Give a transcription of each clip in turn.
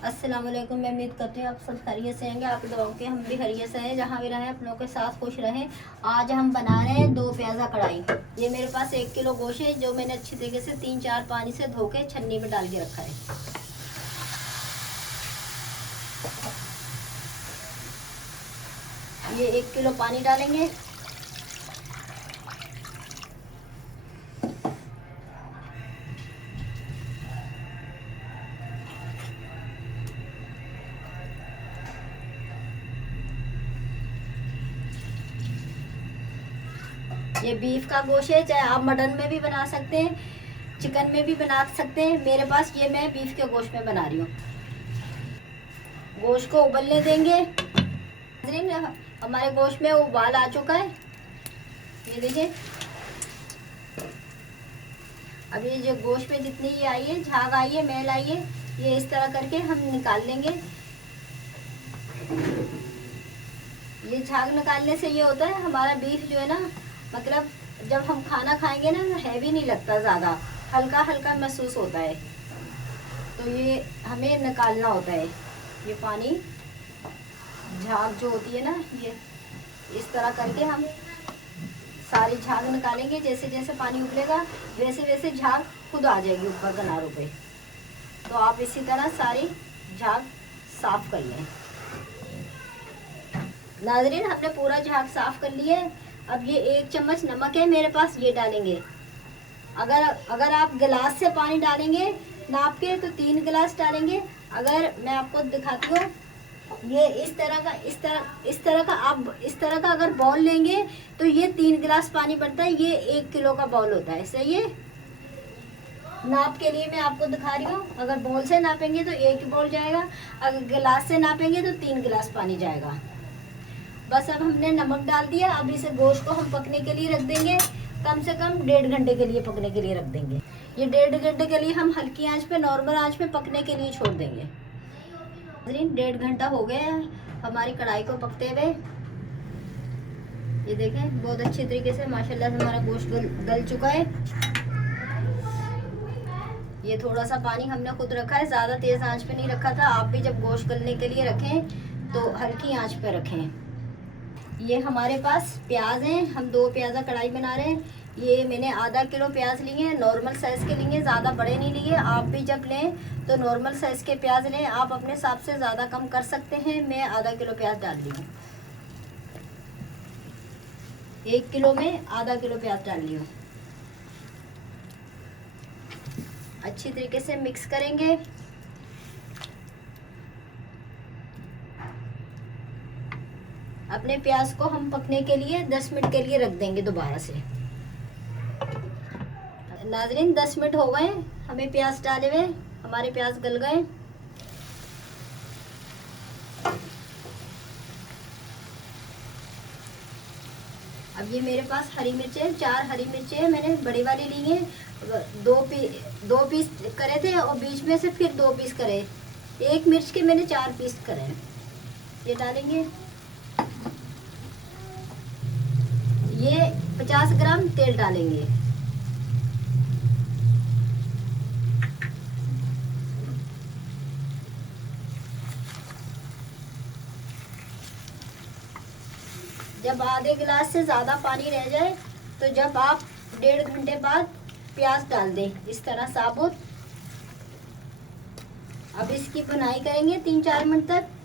अस्सलाम वालेकुम। मैं उम्मीद करती हूँ आप सब खैरियत से रहेंगे। आप दुआओं के हम भी खैरियत से हैं, जहाँ भी रहें अपनों के साथ खुश रहें। आज हम बना रहे हैं 2 प्याज़ा कढ़ाई। ये मेरे पास 1 किलो गोश्त है, जो मैंने अच्छी तरीके से 3-4 पानी से धो के छन्नी में डाल के रखा है। ये 1 किलो पानी डालेंगे। ये बीफ का गोश्त है, चाहे आप मटन में भी बना सकते हैं, चिकन में भी बना सकते हैं। मेरे पास ये मैं बीफ के गोश्त में बना रही हूँ। गोश्त को उबलने देंगे। हमारे गोश्त में उबाल आ चुका है, ये देखिए। अब ये जो गोश्त में जितनी ये आई है, झाग आई है, मैल आई है, ये इस तरह करके हम निकाल लेंगे। ये झाग निकालने से ये होता है हमारा बीफ जो है ना, मतलब जब हम खाना खाएंगे ना, हैवी नहीं लगता, ज़्यादा हल्का हल्का महसूस होता है। तो ये हमें निकालना होता है। ये पानी झाग जो होती है ना, ये इस तरह करके हम सारी झाग निकालेंगे। जैसे जैसे पानी उबलेगा वैसे वैसे झाग खुद आ जाएगी ऊपर किनारों पे। तो आप इसी तरह सारी झाग साफ कर लें। नाज़रीन, हमने पूरा झाग साफ कर लिया है। अब ये 1 चम्मच नमक है मेरे पास, ये डालेंगे। अगर आप गिलास से पानी डालेंगे नाप के तो 3 गिलास डालेंगे। अगर मैं आपको दिखाती हूँ, ये इस तरह का आप इस तरह का अगर बाउल लेंगे तो ये 3 गिलास पानी पड़ता है। ये 1 किलो का बाउल होता है, सही है। नाप के लिए मैं आपको दिखा रही हूँ। अगर बाउल से नापेंगे तो 1 बाउल जाएगा, अगर गिलास से नापेंगे तो 3 गिलास पानी जाएगा। बस अब हमने नमक डाल दिया। अब इसे गोश्त को हम पकने के लिए रख देंगे, कम से कम 1.5 घंटे के लिए पकने के लिए रख देंगे। ये 1.5 घंटे के लिए हम हल्की आंच पे, नॉर्मल आंच पे पकने के लिए छोड़ देंगे। 1.5 घंटा हो गया है हमारी कढ़ाई को पकते हुए। ये देखें, बहुत अच्छी तरीके से माशाल्लाह से हमारा गोश्त गल चुका है। ये थोड़ा सा पानी हमने खुद रखा है, ज़्यादा तेज़ आंच पे नहीं रखा था। आप भी जब गोश्त गलने के लिए रखें तो हल्की आंच पे रखें। ये हमारे पास प्याज हैं, हम 2 प्याज़ा कढ़ाई बना रहे हैं। ये मैंने आधा किलो प्याज लिए हैं, नॉर्मल साइज़ के लिए, ज़्यादा बड़े नहीं लिए। आप भी जब लें तो नॉर्मल साइज़ के प्याज लें। आप अपने हिसाब से ज़्यादा कम कर सकते हैं। मैं आधा किलो प्याज डाल दी हूँ। 1 किलो में आधा किलो प्याज डाल ली हूँ। अच्छी तरीके से मिक्स करेंगे। अपने प्याज को हम पकने के लिए 10 मिनट के लिए रख देंगे दोबारा से। नाज़रीन, 10 मिनट हो गए हमें प्याज डाले हुए, हमारे प्याज गल गए। अब ये मेरे पास हरी मिर्चें, 4 हरी मिर्चें मैंने बड़ी वाली ली हैं। 2 पीस करे थे और बीच में से फिर 2 पीस करे। 1 मिर्च के मैंने 4 पीस करे हैं। ये डालेंगे। ये 50 ग्राम तेल डालेंगे। जब आधे गिलास से ज़्यादा पानी रह जाए तो जब आप 1.5 घंटे बाद प्याज डाल दें इस तरह साबुत। अब इसकी भुनाई करेंगे 3-4 मिनट तक।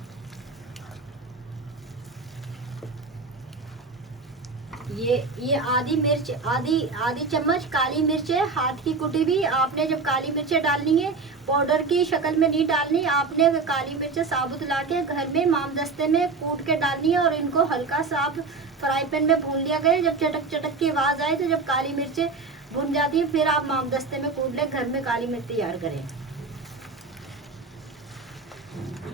ये आधी चम्मच काली मिर्च है, हाथ की कुटी भी। आपने जब काली मिर्चें डालनी है, पाउडर की शक्ल में नहीं डालनी। आपने काली मिर्चें साबुत लाके घर में मामदस्ते में कूट के डालनी है और इनको हल्का सा आप फ्राई पैन में भून लिया करें। जब चटक चटक की आवाज़ आए तो जब काली मिर्चें भुन जाती है, फिर आप मामदस्ते में कूट लें। घर में काली मिर्च तैयार करें।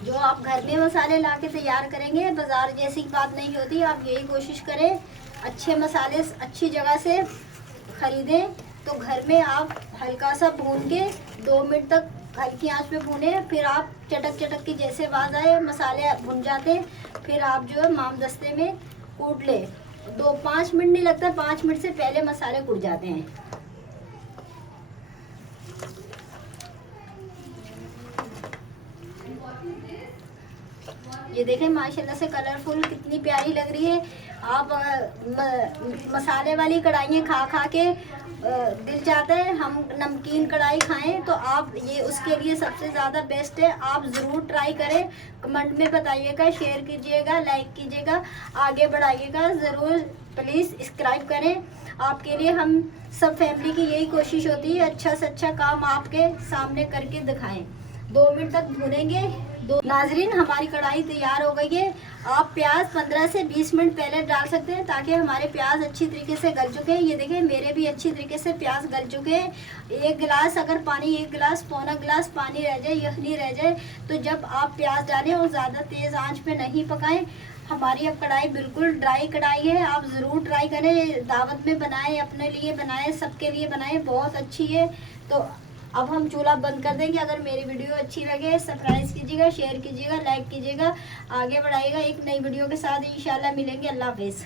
जो आप घर में मसाले ला के तैयार करेंगे, बाजार जैसी बात नहीं होती। आप यही कोशिश करें, अच्छे मसाले अच्छी जगह से ख़रीदें। तो घर में आप हल्का सा भून के 2 मिनट तक हल्की आंच पे भूने। फिर आप चटक चटक की जैसे आवाज़ आए, मसाले भुन जाते हैं, फिर आप जो है मामदस्ते में कूट ले। 5 मिनट नहीं लगता, 5 मिनट से पहले मसाले कूट जाते हैं। ये देखें माशाल्लाह से कलरफुल कितनी प्यारी लग रही है। आप मसाले वाली कढ़ाइयाँ खा खा के दिल चाहता है हम नमकीन कढ़ाई खाएं, तो आप ये उसके लिए सबसे ज़्यादा बेस्ट है। आप ज़रूर ट्राई करें, कमेंट में बताइएगा, शेयर कीजिएगा, लाइक कीजिएगा, आगे बढ़ाइएगा, ज़रूर प्लीज़ सब्सक्राइब करें। आपके लिए हम सब फैमिली की यही कोशिश होती है, अच्छा से अच्छा काम आपके सामने करके दिखाएं। 2 मिनट तक भूनेंगे। नाजरीन हमारी कढ़ाई तैयार हो गई है। आप प्याज 15 से 20 मिनट पहले डाल सकते हैं ताकि हमारे प्याज अच्छी तरीके से गल चुके हैं। ये देखें मेरे भी अच्छी तरीके से प्याज गल चुके हैं। 1 गिलास अगर पानी, 1 गिलास पौना गिलास पानी रह जाए, यखनी रह जाए, तो जब आप प्याज डालें और ज़्यादा तेज़ आंच पे नहीं पकाएं। हमारी अब कढ़ाई बिल्कुल ड्राई कढ़ाई है। आप ज़रूर ट्राई करें, दावत में बनाएं, अपने लिए बनाएं, सबके लिए बनाएं, बहुत अच्छी है। तो अब हम चूल्हा बंद कर देंगे। अगर मेरी वीडियो अच्छी लगे सब्सक्राइब कीजिएगा, शेयर कीजिएगा, लाइक कीजिएगा, आगे बढ़ाइएगा। एक नई वीडियो के साथ इंशाल्लाह मिलेंगे। अल्लाह हाफ़िज़।